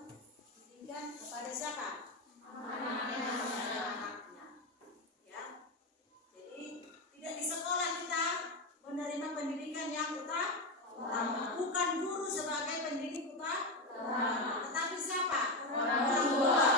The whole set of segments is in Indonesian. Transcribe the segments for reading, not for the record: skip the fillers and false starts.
pendidikan kepada siapa? Anak-anaknya. Ya. Jadi tidak di sekolah kita menerima pendidikan yang utama. Bukan guru sebagai pendidik utama, tetapi siapa? Orang tua.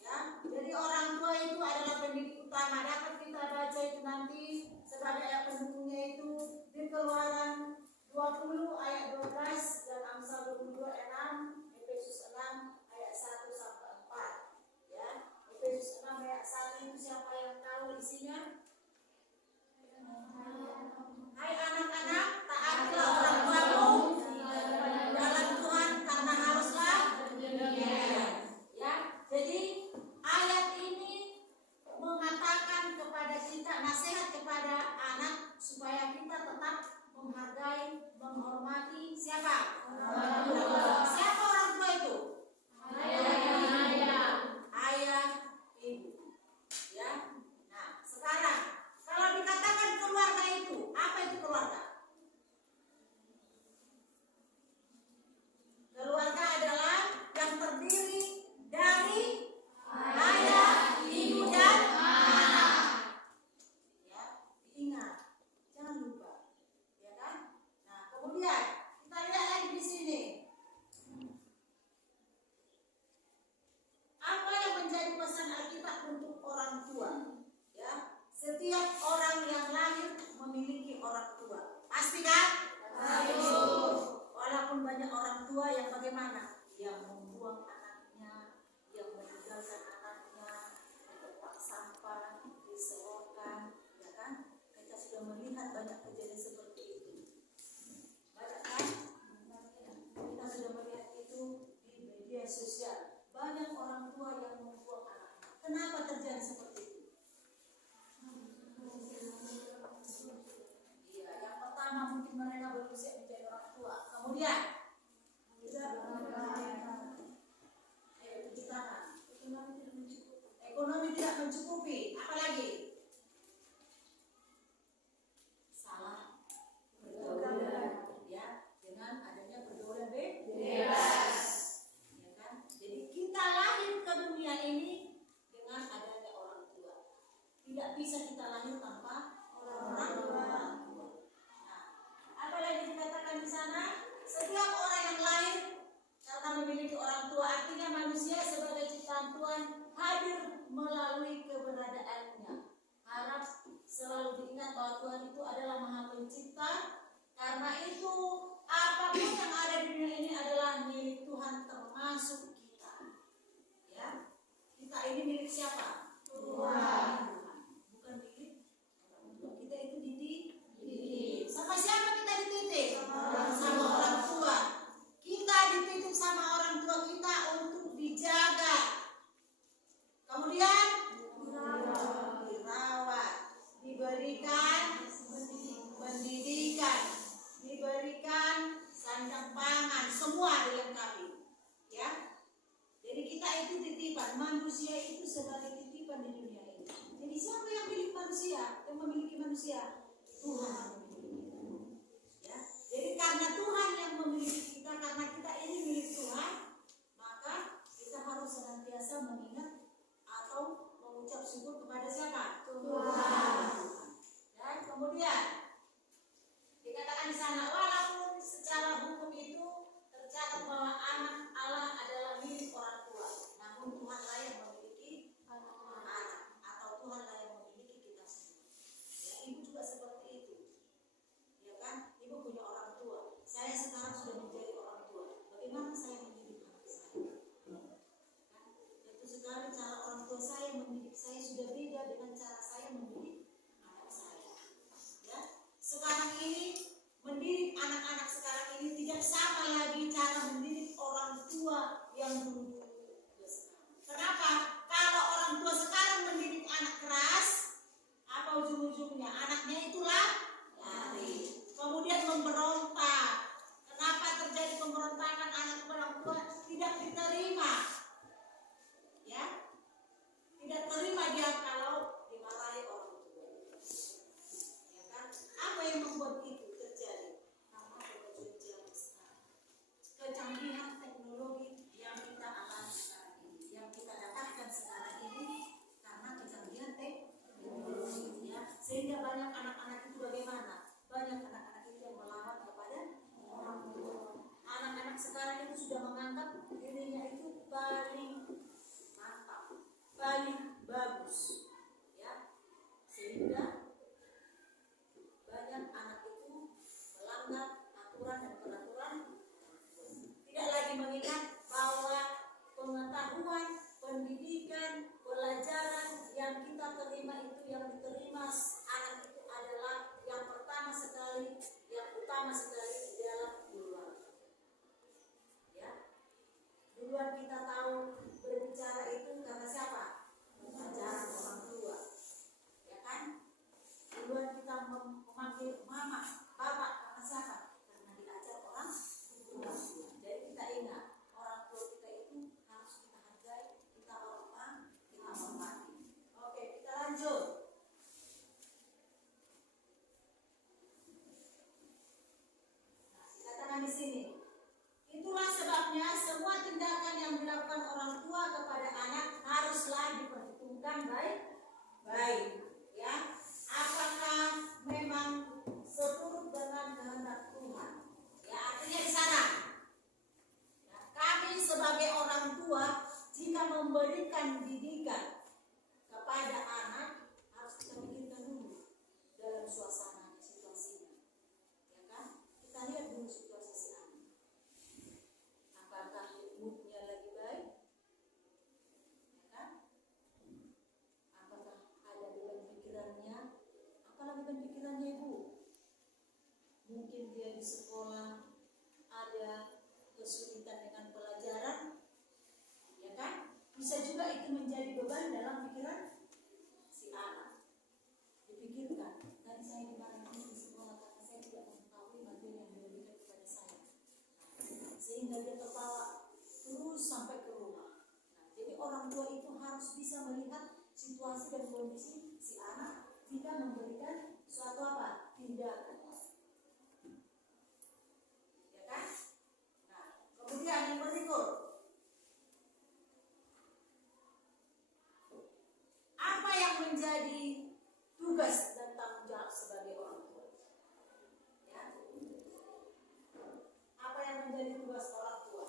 Ya. Jadi orang tua itu adalah pendidik utama. Dapat kita baca itu nanti sebagai ayat pendukungnya itu di Keluaran 20 ayat 12 dan Amsal 22 ayat 6, Efesus 6 ayat 1 sampai 4. Ya, Efesus 6 ayat 1 itu siapa yang tahu isinya? Hai anak-anak, taatilah orang tuamu dalam Tuhan karena haruslah demikian. Ya, jadi ayat ini mengatakan kepada kita, nasihat kepada anak supaya kita tetap menghargai, menghormati siapa? Orang tua. Siapa orang tua itu? Ayah, ibu. Ya. Nah, sekarang kalau dikatakan keluarga itu, apa itu keluarga? Keluarga adalah yang terdiri dari ayah, ibu, dan anak. Ya, diingat, jangan lupa. Ya kan? Nah, kemudian kita lihat lagi di sini. Apa yang menjadi pesan Alkitab untuk orang tua? Ya, setiap orang yang lahir memiliki orang tua. Pasti kan? Walaupun banyak orang tua yang bagaimana? Yang membuang anaknya, yang meninggalkan anaknya di tempat sampah, disewakan, ya kan? Kita sudah melihat banyak kejadian seperti itu. Banyak kan? Kita sudah melihat itu di media sosial. Banyak orang tua yang membuang anaknya. Kenapa terjadi seperti itu? Iya, yang pertama mungkin mereka belum siap menjadi orang tua. Kemudian ekonomi tidak mencukupi. Apalagi salah pergaulan, ya, dengan adanya pergaulan bebas. Ya kan? Jadi kita lahir ke dunia ini dengan adanya orang tua. Tidak bisa kita lahir tanpa orang tua. Nah, apalagi dikatakan di sana, setiap orang yang lahir karena memiliki orang tua, artinya manusia sebagai ciptaan Tuhan hadir melalui keberadaannya. Harap selalu diingat bahwa Tuhan itu adalah Maha Pencipta. Karena itu apapun yang ada di dunia ini adalah milik Tuhan, termasuk kita. Ya, kita ini milik siapa? Tuhan. Bukan milik orang tua. Kita itu dididik. Sama siapa kita dididik? Sama orang tua. Kita dititip sama orang tua kita untuk dijaga. Kemudian dirawat, diberikan pendidikan, diberikan sandang pangan, semua dilengkapi. Ya. Jadi kita itu titipan, manusia itu sebagai titipan di dunia ini. Jadi siapa yang milik manusia? Yang memiliki manusia? Tuhan. Ya. Jadi karena Tuhan yang memiliki kita, karena kita ini milik Tuhan, maka kita harus senantiasa mengingat atau mengucap syukur kepada siapa? Tuhan. Dan kemudian dikatakan di sana, walaupun secara hukum itu tercatat bahwa anak Allah adalah milik orang tua, namun Tuhanlah yang memiliki anak, atau Tuhanlah yang memiliki kita sendiri. Ya, ibu juga seperti itu. peraturan, tidak lagi mengingat bahwa pengetahuan, pendidikan, pelajaran yang kita terima itu, yang diterima anak itu adalah yang pertama sekali, yang utama sekali di dalam keluarga. Ya, duluan kita tahu berbicara itu karena siapa? Ajaran orang tua, ya kan? Duluan kita memanggil mama, bapak karena siapa? Karena diajar orang tua. Jadi kita ingat orang tua kita itu harus kita hargai, kita hormati. Oke, kita lanjut. Nah, dikatakan di sini, itulah sebabnya semua tindakan yang dilakukan orang tua kepada anak haruslah diperhitungkan baik-baik. Ya, apakah memang seturut dengan kehendak Tuhan? Ya, artinya di sana, ya, kami sebagai orang tua jika memberikan didikan kepada anak harus kita pikirkan dulu dalam suasana situasinya, ya kan? Kita lihat dulu situasi si anak. Apakah moodnya lagi baik? Ya kan? Apakah ada beban pikirannya? Apalagi beban pikirannya ibu? Mungkin dia di sekolah ada kesulitan dengan pelajaran, ya kan? Bisa juga itu menjadi beban dalam pikiran si anak. Dipikirkan, tadi saya dimarahin di sekolah karena saya tidak mengetahui materi yang diberikan kepada saya, sehingga dia terbawa terus sampai ke rumah. Nah, jadi orang tua itu harus bisa melihat situasi dan kondisi si anak jika memberikan suatu apa? Tindakan. Ya kan? Nah, kemudian yang berikut, apa yang menjadi tugas dan tanggung jawab sebagai orang tua? Ya. Apa yang menjadi tugas orang tua?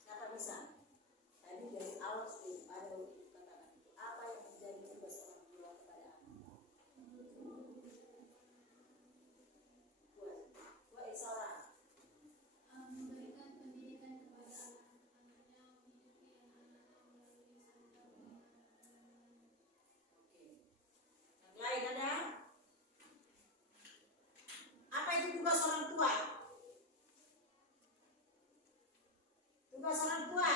Siapa bisa? Tadi dari awal sudah ada katakan itu. Apa yang menjadi tugas orang tua kepada anak? Dua seorang. Memberikan pendidikan kepada anak-anaknya, mendidik anak-anaknya melalui sandaran. Oke. Yang lain ada? Apa itu tugas orang tua? Tugas orang tua.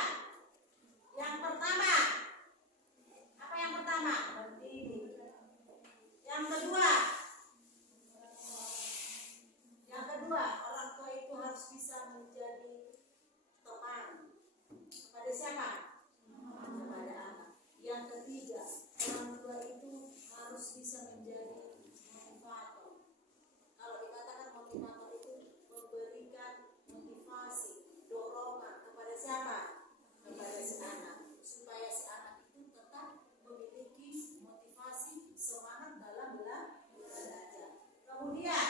Yang pertama, apa yang pertama? Mendidik. Yang kedua, orang tua itu harus bisa menjadi teman kepada siapa? Kepada anak. Yang ketiga, orang tua itu harus bisa menjadi motivator. Kalau dikatakan motivator itu memberikan motivasi, dorongan kepada siapa? Kepada si anak, supaya si anak itu tetap memiliki motivasi, semangat dalam belajar. Kemudian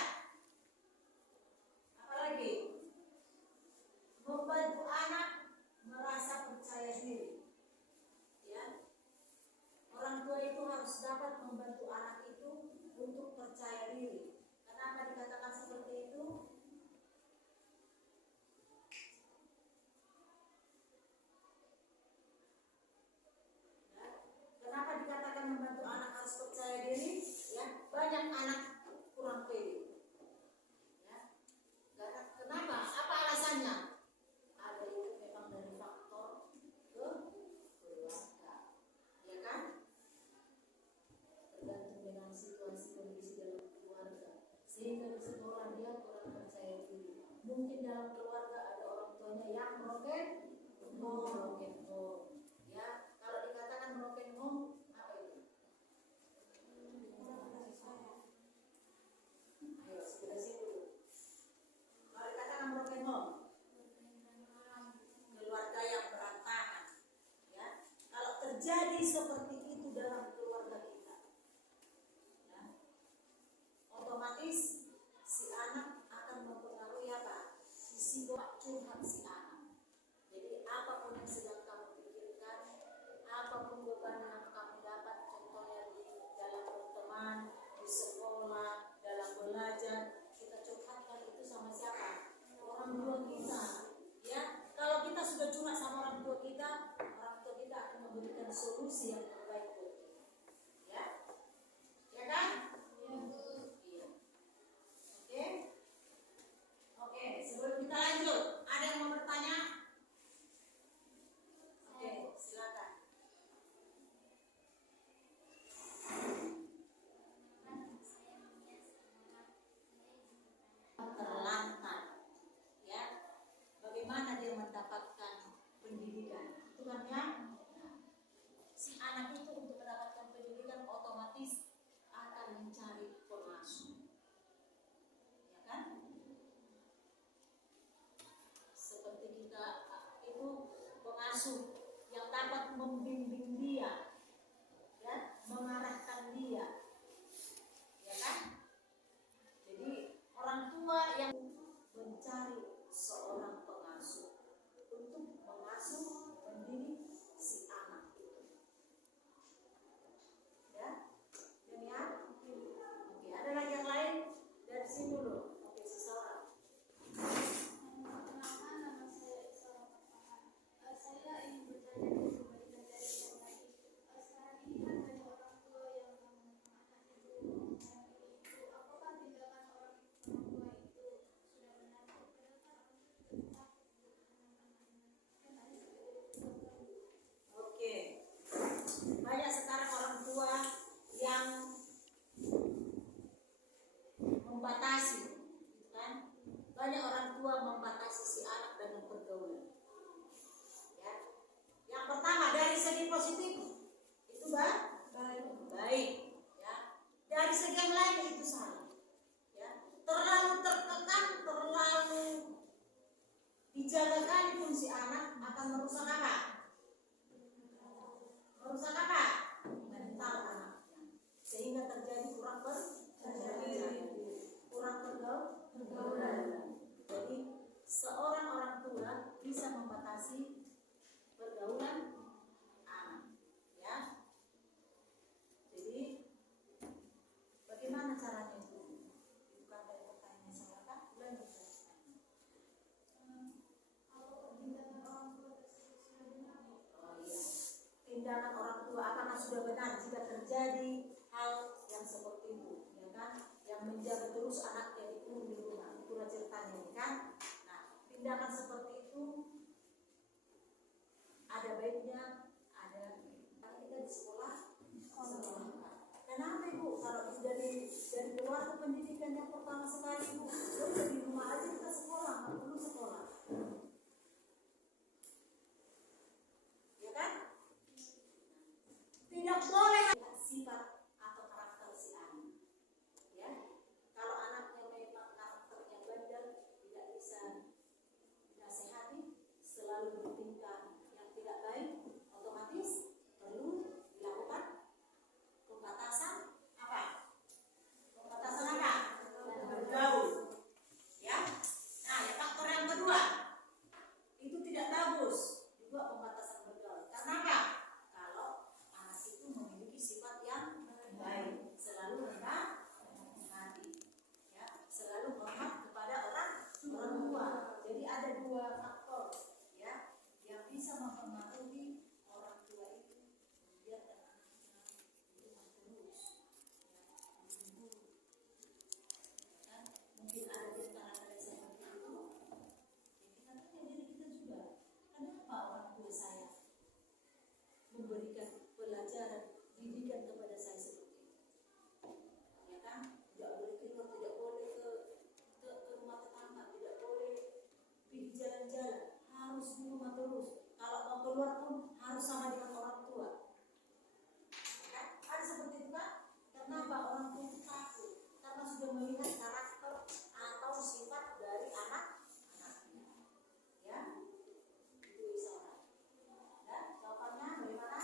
apalagi? Membantu anak merasa percaya diri. Ya. Orang tua itu harus dapat membantu anak itu untuk percaya diri. Kenapa dikatakan seperti itu? Ya. Kenapa dikatakan membantu anak harus percaya diri? Ya, banyak anak kurang pede. Ya. Kenapa? Apa alasannya? Ada itu memang dari faktor keluarga, ya kan? Tergantung dengan situasi kondisi dalam keluarga, sehingga di sekolah dia kurang percaya diri. Mungkin dalam keluarga ada orang tuanya yang broken home. Ya, kalau dikatakan broken home, apa itu? Ayo, sudah sih dulu. Kalau dikatakan broken home, keluarga yang berantakan. Ya, kalau terjadi seperti itu dalam keluarga kita, ya, otomatis si anak akan mempengaruhi apa? Sisi curhat si anak. Jadi apapun yang sedang kamu pikirkan memberikan solusi yang terbaik buat kita. Ya, ya kan? Iya. Oke, oke. Sebelum kita lanjut, ada yang mau bertanya? Oke, silakan. Terlantar, ya. Bagaimana dia mendapatkan pendidikan? Itu kan ya. Si anak itu untuk mendapatkan pendidikan otomatis akan mencari pengasuh, ya kan? Seperti kita itu pengasuh yang dapat membimbing dia, ya, mengarahkan dia, ya kan? Jadi orang tua yang mencari seorang pengasuh untuk mengasuh, mendidik si anak itu. Ya, demikian. Oke, ada lagi yang lain dari sini dulu. Oke, seseorang. Perkenalkan, nama saya Isra Fathan. Saya ingin bertanya dan kembali dari yang tadi. Sekarang ini kan banyak orang tua yang mengatakan anak itu memilih itu. Apakah tindakan orang tua itu sudah benar? Padahal kan orang tua juga takut dengan anak-anaknya. Kan tadi seperti itu. Oke. Banyak sekarang orang tua yang membatasi, gitu kan? Banyak orang tua membatasi si anak dengan pergaulan. Ya. Yang pertama dari segi positif itu baik, ya. Dari segi yang lain itu salah. Ya. Terlalu tertekan, terlalu dijaga pun si anak akan merusak apa? Merusak apa? Mental anaknya. Sehingga terjadi kurang pergaulan. Jadi seorang orang tua bisa membatasi pergaulan anak, ya. Jadi bagaimana caranya itu? Itu kan dari pertanyaan saya kan? Lanjut. Kalau tindakan orang tua tersebut sudah benar. Oh iya. Tindakan orang tua apakah sudah benar jika terjadi hal yang seperti itu, ya kan? Yang menjaga terus anaknya dikurung di rumah, itulah ceritanya ini kan? Nah, tindakan seperti itu ada baiknya, ada kita di sekolah. Kenapa ibu? Kalau dari keluarga pendidikan yang pertama sekali ibu, udah di rumah aja kita sekolah, nggak perlu sekolah, ya kan? Tidak boleh sifat atau karakter si anak, ya. Kalau anaknya memang karakternya bandel, tidak bisa dinasehati, selalu bertingkah yang tidak baik, otomatis perlu dilakukan pembatasan apa? Pembatasan apa? Bergaul, ya. Nah, ya, faktor yang kedua itu tidak bagus juga pembatasan bergaul. Karena apa? Kalau anak itu memiliki sifat yang baik, selalu rendah hati, ya, selalu hormat kepada orang tua. Jadi ada dua faktor, ya, yang bisa mempengaruhi orang tua itu membiarkan anaknya hidup terus, ya, kan? Mungkin ada di antara saya seperti itu. Ya, kita tanya diri kita juga, kenapa orang tua saya memberikan pelajaran didikan kepada saya seperti itu, ya kan? Tidak boleh keluar, tidak boleh ke rumah tetangga, tidak boleh pergi jalan-jalan, harus di rumah terus. Kalau mau keluar pun harus sama dengan orang tua, ya kan? Ada seperti itu kan? Kenapa orang tua itu takut? Karena sudah melihat karakter atau sifat dari anak-anaknya, ya. Itu Isra. Dan jawabannya bagaimana?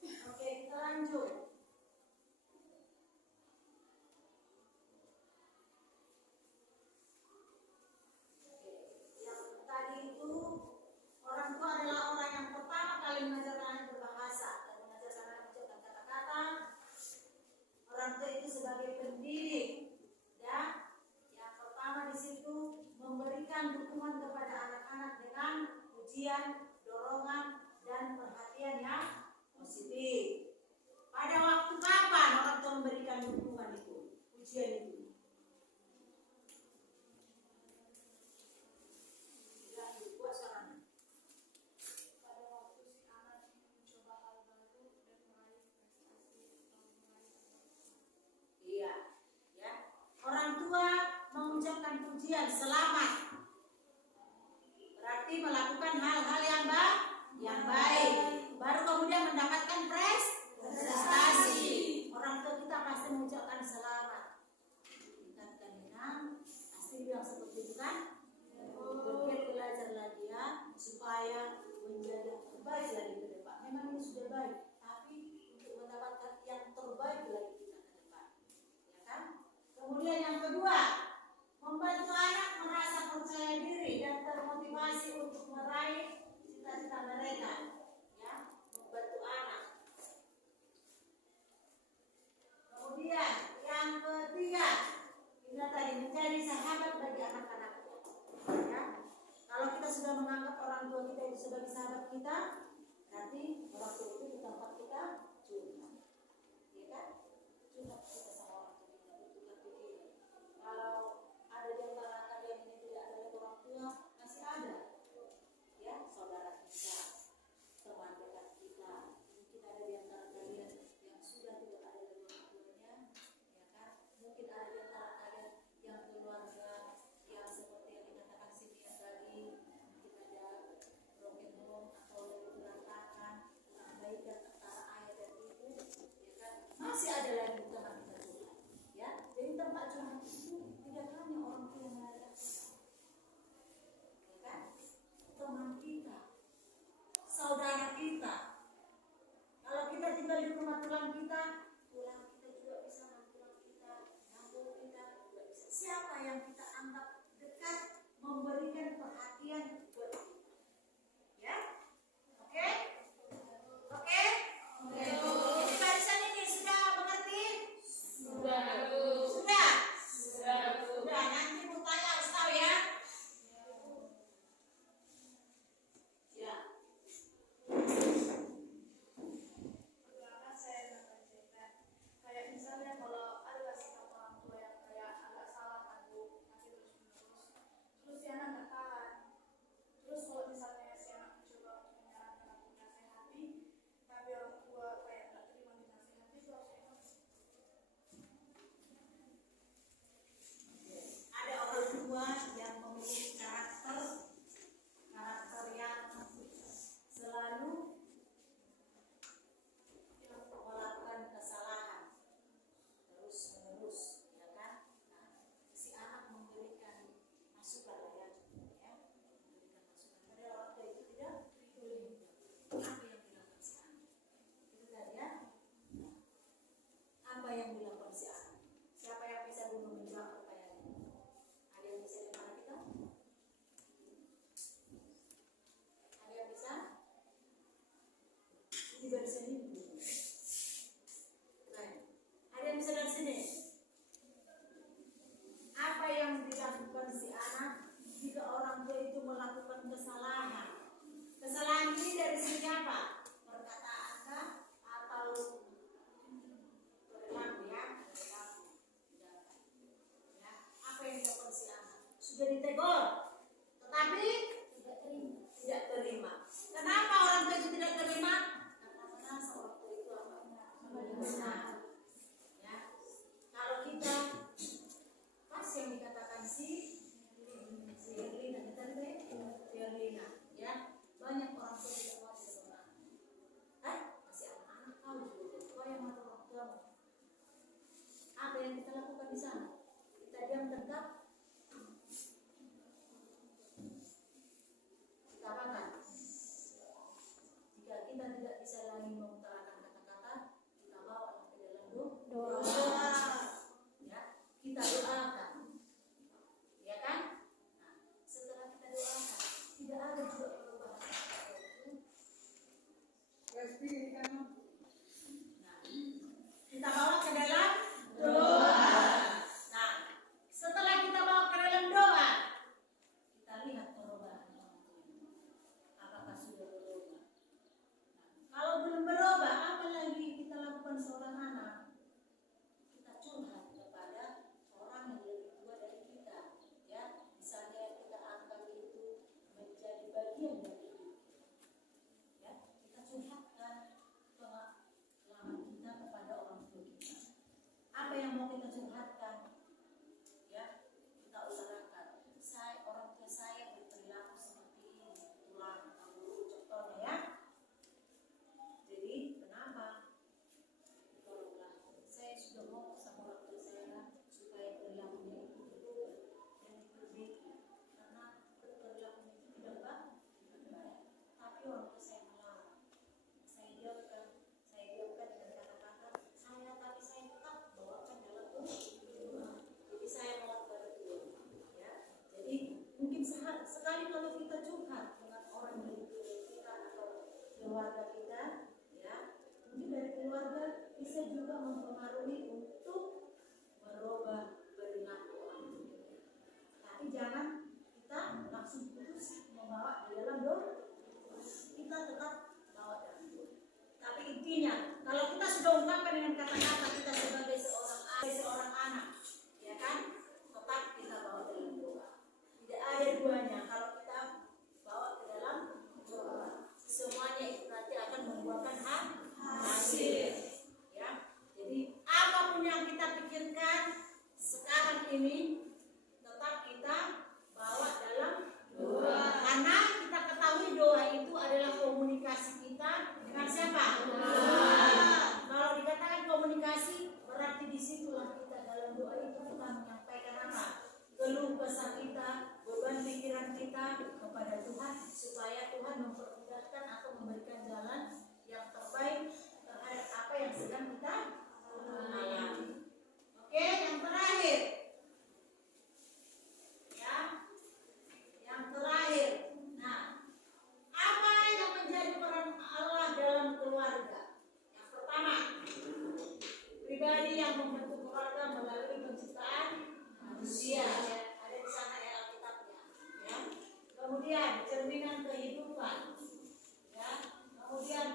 Oke, kita lanjut. Oke, yang tadi itu orang tua adalah orang yang pertama kali mengajarkan anak berbahasa dan mengajarkan anak mengucapkan kata-kata. Orang tua itu sebagai pendidik, ya. Yang pertama di situ memberikan dukungan kepada anak-anak dengan pujian, dorongan, dan perhatian yang positif. Pada waktu kapan orang tua memberikan dukungan itu, ujian itu? Buat suaranya. Pada waktu si anak mencoba hal baru dan meraih prestasi atau meraih Iya, ya. Orang tua mengucapkan pujian selamat. Berarti melakukan hal-hal yang baik. Baru kemudian mendapatkan prestasi. Orang tua kita pasti mengucapkan selamat. Tingkatkan dengan pasti bilang seperti itu kan? Bergiat belajar lagi ya, supaya menjadi terbaik lagi ke depan. Memang ini sudah baik, tapi untuk mendapatkan yang terbaik lagi kita ke depan, ya kan? Kemudian yang kedua, membantu anak merasa percaya diri dan termotivasi untuk meraih cita-cita mereka, ya, membantu anak. Kemudian yang ketiga, kita tadi menjadi sahabat bagi anak-anak. Ya, kalau kita sudah menganggap orang tua kita itu sebagai sahabat kita, berarti orang tua itu di tempat kita curhat, ya kan? Curhat kita sama orang tua kita, bertukar pikiran. Kalau ada di antara kalian ini tidak ada orang tua, masih ada, ya, saudara kita, teman dekat kita. Mungkin ada di antara kalian yang sudah tidak ada dari orang tuanya, ya kan? Mungkin ada di antara kalian yang keluarga yang seperti yang dikatakan Simeon tadi, mungkin ada broken home atau lebih berantakan, kurang baik antara ayah dan ibu, ya kan? Masih ada lagi teman kita curhat, ya. Jadi tempat curhat itu tidak hanya orang tua yang mengajak kita, ya kan? Teman kita, saudara kita. Kalau kita tinggal di rumah tulang kita juga bisa tulang kita, nyambung kita juga bisa. Siapa yang kita anggap dekat, memberikan perhatian buat kita, ya? Oke? Oke? Jadi barisan ini sudah mengerti? Sudah. Nanti mau tanya harus tahu ya. Ya. Perkenalkan saya Nathan Zaitan. Kayak misalnya kalau ada sikap orang tua yang kayak agak salah tangguh masih terus menerus, terus si anak nggak tahan. Terus kalau misalnya si anak mencoba untuk menyarankan atau menasehati, tapi orang tua kayak nggak terima dinasehati, itu harus gimana? Ada orang tua yang memiliki karakter yang selalu melakukan kesalahan terus menerus, ya kan? Nah, si anak memberikan masukan lah ya, memberikan masukan. Padahal orang tua itu tidak peduli. Apa yang dilakukan si anak? Itu tadi ya. Apa yang dilakukan si anak? Siapa yang bisa dulu menjawab pertanyaan ini? Ada yang bisa di mana kita? Ada yang bisa? Ini dari sini. Ada yang bisa dari sini? Apa yang dilakukan si anak jika orang tua itu melakukan kesalahan? Kesalahan ini dari segi apa? Perkataan kah? Atau perilaku ya? Perilaku. Ya. Apa yang dilakukan si anak? Sudah ditegur, tetapi tidak terima. Kenapa orang tua itu tidak terima? Karena merasa orang tua itu apa? Benar. Ya. Kalau kita pas yang dikatakan si Erlina, kita lihat si Erlina, ya, banyak orang tua tidak mau sekolah. Masih anak-anak tahu juga. Kau yang mata orang tua. Apa yang kita lakukan di sana? Kita diam tegak. Kita apakan? Jika kita tidak bisa lagi mengutarakan kata-kata, kita bawa ke dalam doa. Ya, kita doakan. Ya kan? Nah, setelah kita doakan, tidak ada juga perubahan itu penting sekali kalau kita curhat dengan orang dari kita atau keluarga kita, ya. Mungkin dari keluarga bisa juga mempengaruhi untuk merubah perilaku orang. Tapi jangan kita langsung putus membawa di dalam doa. Kita tetap bawa dalam doa. Tapi intinya, kalau kita sudah ungkapkan dengan kata-kata kita sebagai seorang anak, ya kan, tetap kita bawa dalam doa. Tidak ada duanya kalau kita bawa ke dalam doa. Semuanya itu nanti akan membuahkan hasil. Ya, jadi apapun yang kita pikirkan sekarang ini tetap kita bawa dalam doa. Karena kita ketahui doa itu adalah komunikasi kita dengan siapa? Kalau dikatakan komunikasi, berarti disitulah kita dalam doa itu kita menyampaikan apa? Keluh kesah kita, beban pikiran kita kepada Tuhan, supaya Tuhan mempermudahkan atau memberikan jalan yang terbaik terhadap apa yang sedang kita alami. Oke, yang terakhir. Ya, yang terakhir. Nah, apa yang menjadi peran Allah dalam keluarga? Yang pertama, pribadi yang membentuk keluarga melalui penciptaan manusia. Ya, ada di sana ya Alkitabnya. Ya. Kemudian cerminan kehidupan. Ya. Kemudian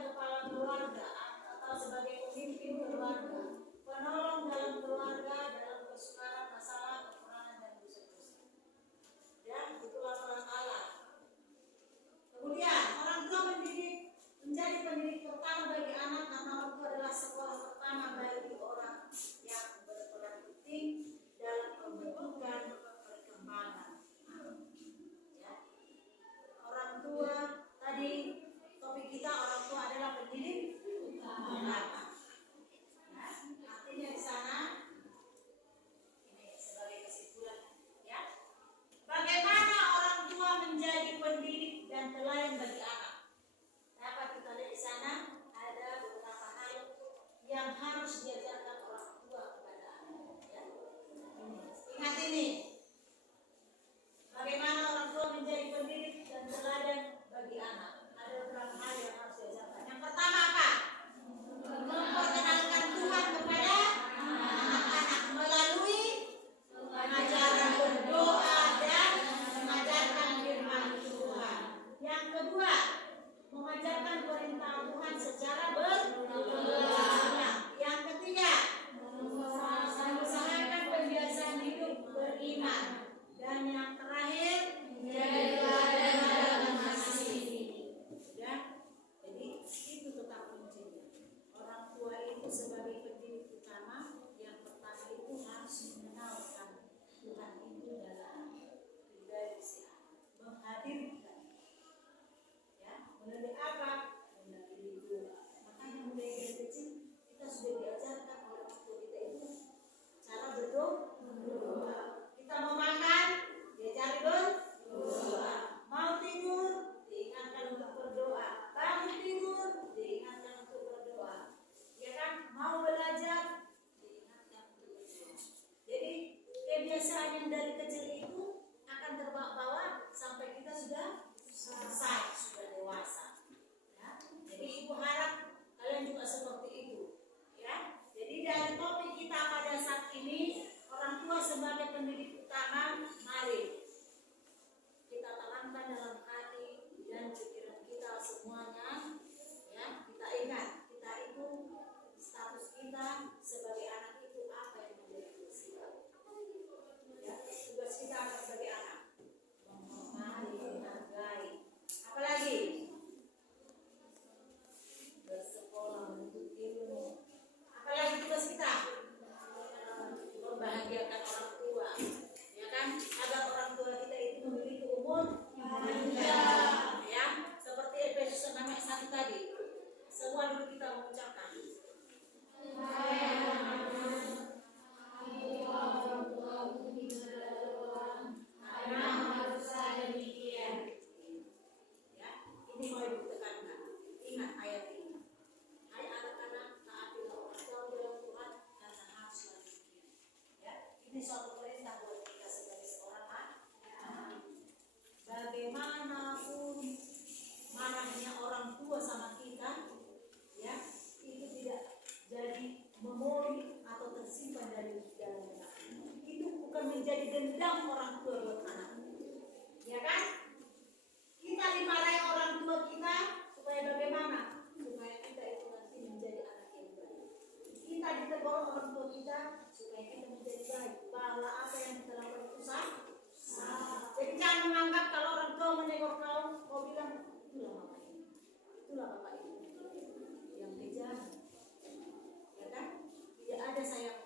itulah mama ini, itulah bapak ini yang kejam, ya kan? Tidak ada sayang